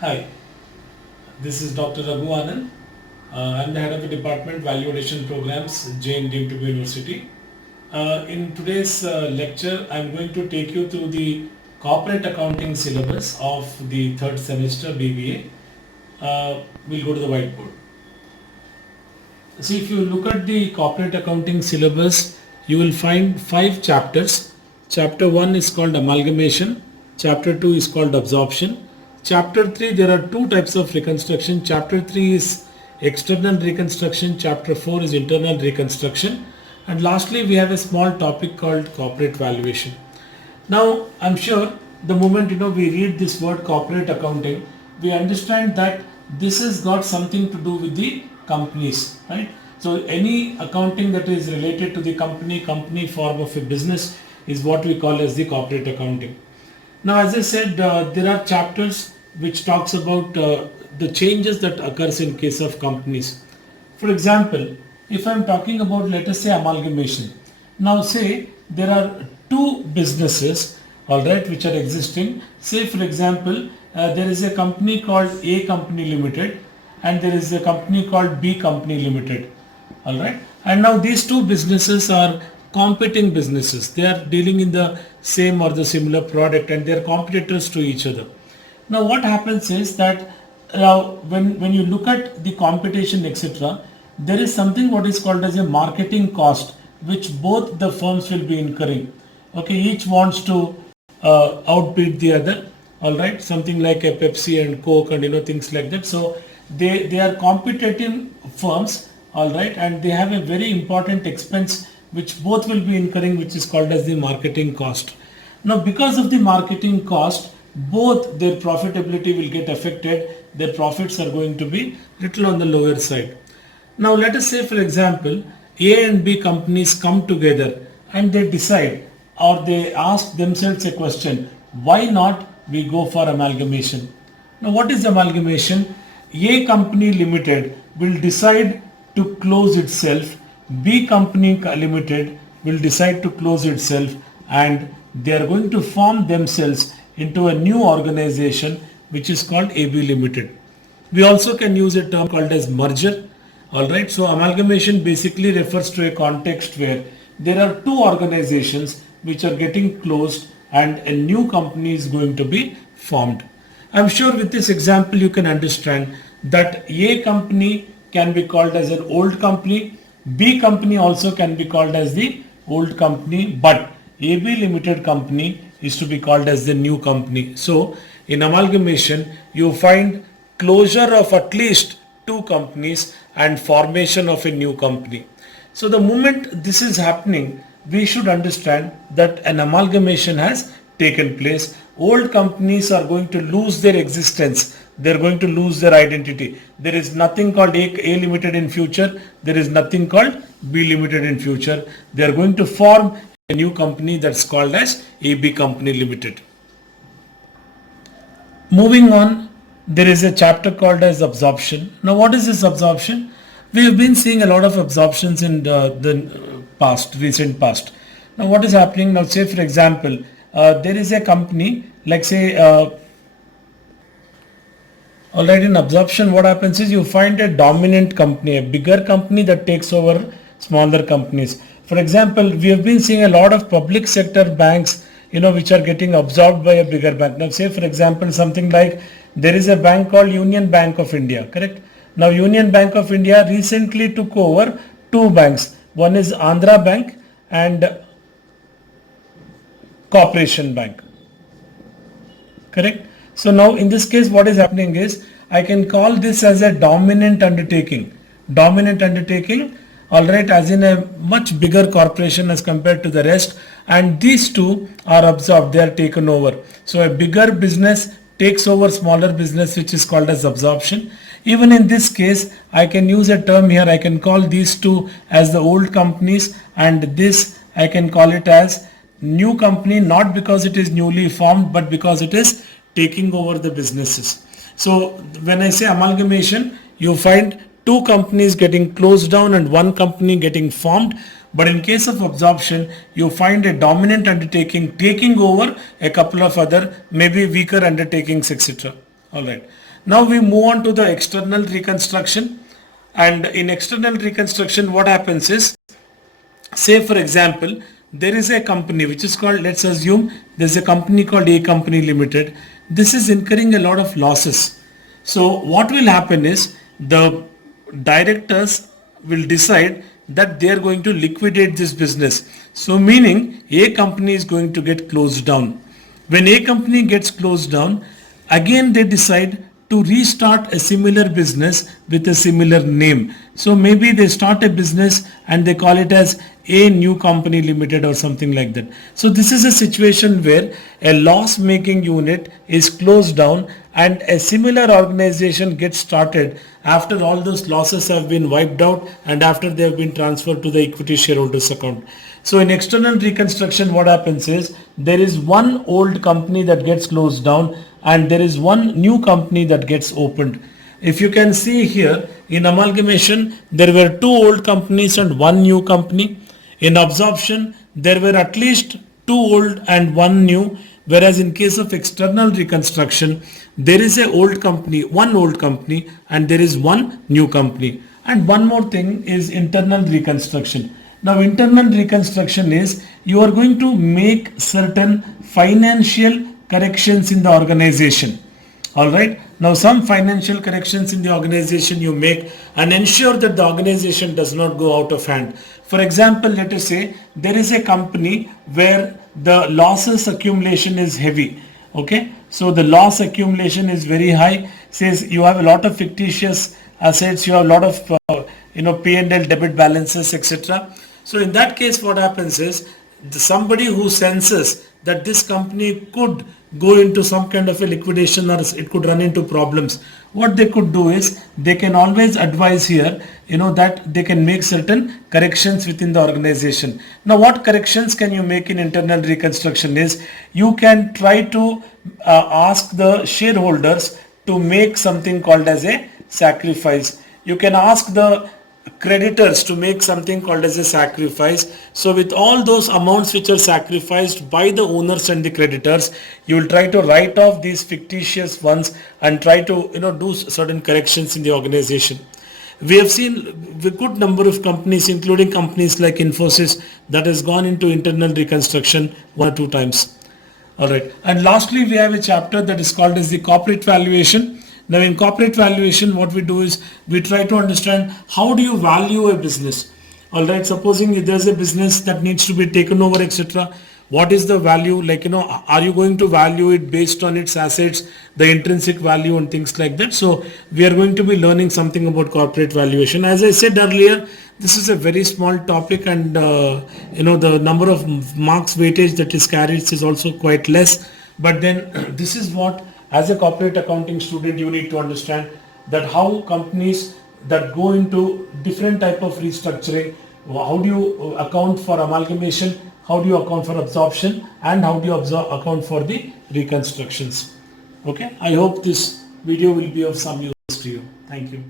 Hi, this is Dr. Raghu Anand. I'm the head of the department Value Addition Programs, Jain Deemed to be University. In today's lecture, I'm going to take you through the corporate accounting syllabus of the third semester BBA. We'll go to the whiteboard. See, if you look at the corporate accounting syllabus, you will find 5 chapters. Chapter 1 is called amalgamation. Chapter 2 is called absorption. Chapter 3, there are 2 types of reconstruction. Chapter 3 is external reconstruction. Chapter 4 is internal reconstruction. And lastly, we have a small topic called corporate valuation. Now, I'm sure the moment we read this word corporate accounting, we understand that this has got something to do with the companies, right? So any accounting that is related to the company form of a business is what we call as the corporate accounting. Now, as I said, there are chapters which talks about the changes that occurs in case of companies. For example, if I'm talking about, let us say, amalgamation. Now say there are 2 businesses, all right, which are existing. Say for example, there is a company called A Company Limited and there is a company called B Company Limited, all right. And now these 2 businesses are competing businesses. They are dealing in the same or the similar product and they are competitors to each other. Now what happens is that when you look at the competition etc., there is something what is called as a marketing cost which both the firms will be incurring. Okay, each wants to outbid the other, all right, something like a Pepsi and Coke and things like that. So they are competitive firms, all right, and they have a very important expense which both will be incurring, which is called as the marketing cost. Now because of the marketing cost, both their profitability will get affected. Their profits are going to be little on the lower side. Now let us say for example, A and B companies come together and they decide or they ask themselves a question, why not we go for amalgamation? Now what is amalgamation? A Company Limited will decide to close itself, B Company Limited will decide to close itself, and they are going to form themselves into a new organization which is called AB Limited. We also can use a term called as merger. Alright, so amalgamation basically refers to a context where there are 2 organizations which are getting closed and a new company is going to be formed. I'm sure with this example you can understand that A company can be called as an old company, B company also can be called as the old company, but AB Limited company is to be called as the new company. So in amalgamation you find closure of at least 2 companies and formation of a new company. So the moment this is happening, we should understand that an amalgamation has taken place. Old companies are going to lose their existence. They are going to lose their identity. There is nothing called A Limited in future. There is nothing called B Limited in future. They are going to form a new company that's called as AB Company Limited. Moving on, there is a chapter called as absorption. Now what is this absorption? We have been seeing a lot of absorptions in the recent past. Now what is happening now? Say for example, there is a company like say, alright, in absorption what happens is you find a dominant company, a bigger company that takes over smaller companies. For example, we have been seeing a lot of public sector banks which are getting absorbed by a bigger bank. Now say for example something like there is a bank called Union Bank of India, correct? Now Union Bank of India recently took over 2 banks. One is Andhra Bank and Corporation Bank, correct? So now in this case what is happening is I can call this as a dominant undertaking. Dominant undertaking, alright, as in a much bigger corporation as compared to the rest, and these 2 are absorbed, they are taken over. So a bigger business takes over smaller business, which is called as absorption. Even in this case I can use a term here, I can call these 2 as the old companies and this I can call it as new company, not because it is newly formed but because it is taking over the businesses. So when I say amalgamation, you find 2 companies getting closed down and 1 company getting formed. But in case of absorption, you find a dominant undertaking taking over a couple of other maybe weaker undertakings, etc. All right. Now we move on to the external reconstruction. And in external reconstruction, what happens is, say for example, there is a company which is called, let's assume there's a company called A Company Limited. This is incurring a lot of losses. So what will happen is the directors will decide that they are going to liquidate this business. So meaning A company is going to get closed down. When A company gets closed down, again they decide to restart a similar business with a similar name. So maybe they start a business and they call it as A New Company Limited or something like that. So this is a situation where a loss making unit is closed down and a similar organization gets started after all those losses have been wiped out and after they have been transferred to the equity shareholders account. So in external reconstruction, what happens is there is one old company that gets closed down and there is one new company that gets opened. If you can see here, in amalgamation, there were two old companies and one new company. In absorption, there were at least two old and one new. Whereas in case of external reconstruction, there is a old company, one old company, and there is one new company. And one more thing is internal reconstruction. Now internal reconstruction is you are going to make certain financial corrections in the organization. Alright, now some financial corrections in the organization you make and ensure that the organization does not go out of hand. For example, let us say there is a company where the losses accumulation is heavy. Okay, so the loss accumulation is very high. Says you have a lot of fictitious assets, you have a lot of P&L debit balances, etc. So in that case, what happens is somebody who senses that this company could go into some kind of a liquidation or it could run into problems, what they could do is they can always advise here, that they can make certain corrections within the organization. Now what corrections can you make in internal reconstruction is you can try to ask the shareholders to make something called as a sacrifice. You can ask the creditors to make something called as a sacrifice. So with all those amounts which are sacrificed by the owners and the creditors, you will try to write off these fictitious ones and try to do certain corrections in the organization. We have seen a good number of companies, including companies like Infosys, that has gone into internal reconstruction one or two times. All right. And lastly, we have a chapter that is called as the corporate valuation. Now in corporate valuation, what we do is we try to understand how do you value a business. All right, supposing if there's a business that needs to be taken over, etc. What is the value? Are you going to value it based on its assets, the intrinsic value and things like that? So we are going to be learning something about corporate valuation. As I said earlier, this is a very small topic and the number of marks weightage that is carried is also quite less. But then this is what, as a corporate accounting student, you need to understand that how companies that go into different type of restructuring, how do you account for amalgamation, how do you account for absorption, and how do you account for the reconstructions. Okay, I hope this video will be of some use to you. Thank you.